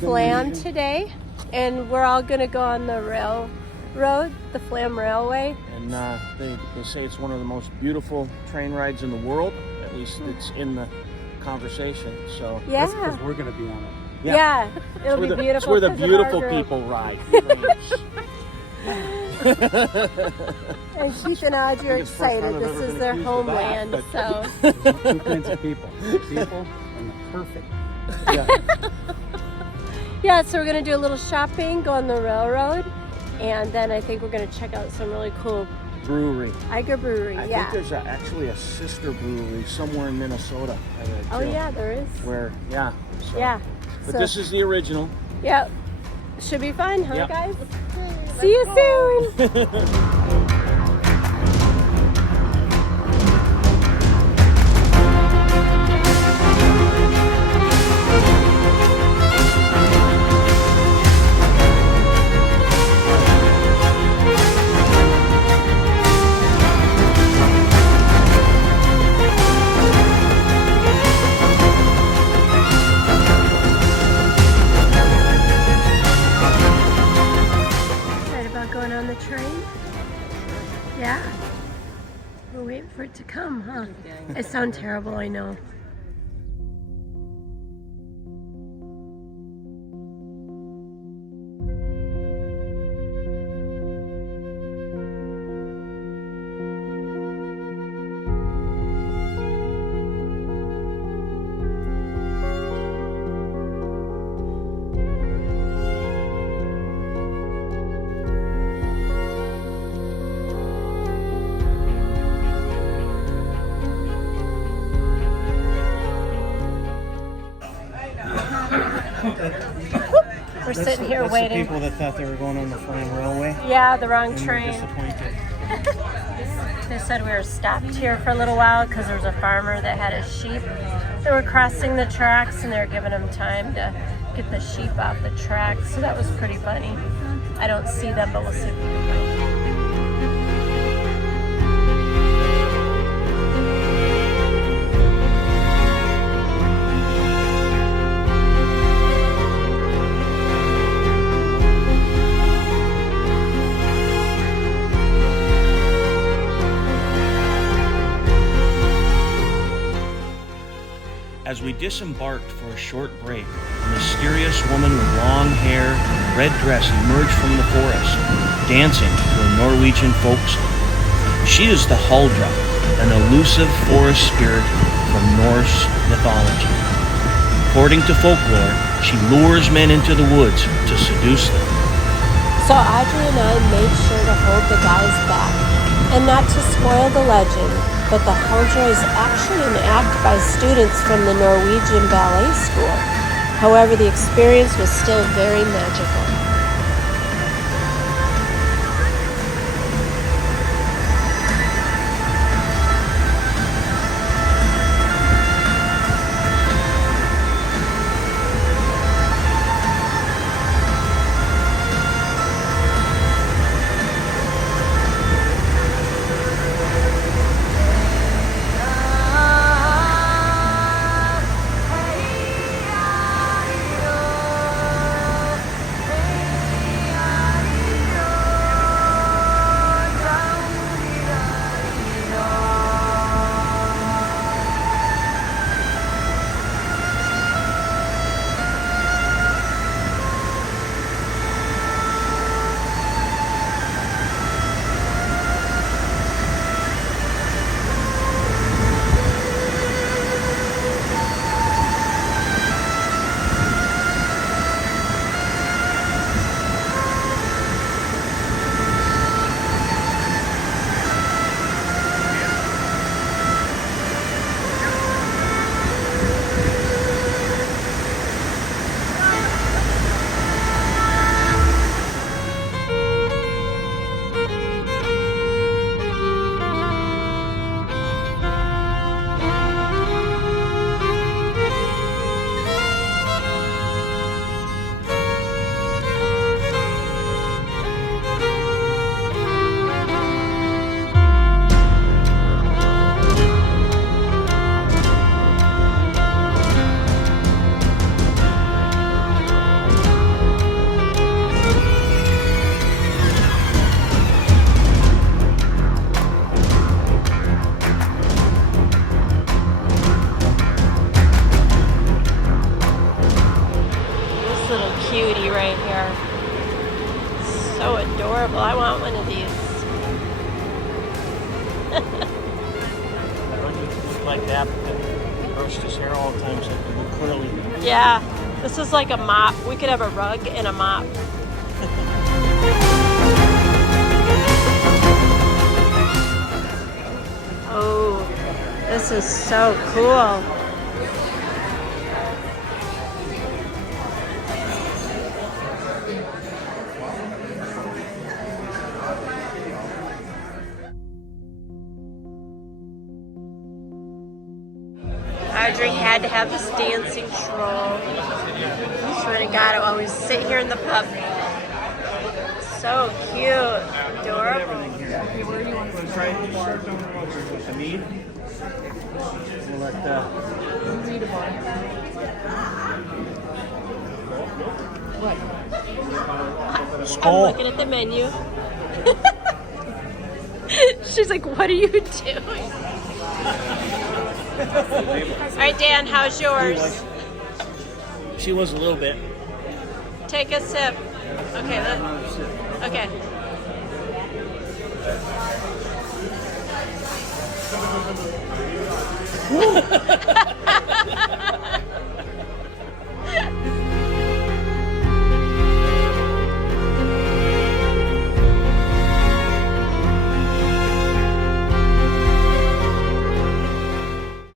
Flam today, and we're all going to go on the railroad, the Flam Railway. And they say it's one of the most beautiful train rides in the world. At least it's in the conversation. So yeah, that's because we're going to be on it. Yeah, it'll be beautiful. It's where the beautiful people ride. And Keith and Audrey are excited. This is their homeland. So there's two kinds of people and the perfect. Yeah. Yeah, so we're going to do a little shopping, go on the railroad, and then I think we're going to check out some really cool brewery. Eiger Brewery, I think there's actually a sister brewery somewhere in Minnesota. Oh yeah, there is. Where, yeah. So. Yeah. But this is the original. Yep. Should be fun, huh, yep. guys? See you soon. Going on the train? Yeah. We're waiting for it to come, huh? It sounds terrible, I know. We're sitting here that's waiting. The people that thought they were going on the Flam Railway. Yeah, the wrong and train. Disappointed. They said we were stopped here for a little while because there was a farmer that had his sheep. They were crossing the tracks and they were giving them time to get the sheep off the tracks. So that was pretty funny. I don't see them, but we'll see if we can find them. As we disembarked for a short break, a mysterious woman with long hair and a red dress emerged from the forest, dancing to a Norwegian folk song. She is the Huldra, an elusive forest spirit from Norse mythology. According to folklore, she lures men into the woods to seduce them. So Audrey and I made sure to hold the guys back, and not to spoil the legend, but the Huldra is actually an act by students from the Norwegian ballet school. However, the experience was still very magical. adorable. I want one of these. Look like that. Brushed his hair all the time so it could look curly. Yeah, this is like a mop. We could have a rug and a mop. Oh, this is so cool. Audrey had to have this dancing troll. I swear to God, I always sit here in the pub. So cute. Adorable. Okay, where do you want to try it? Start down the road with the mead. We'll let I'm looking at the menu. She's like, what are you doing? All right, Dan, how's yours? She was a little bit. Take a sip. Okay, okay.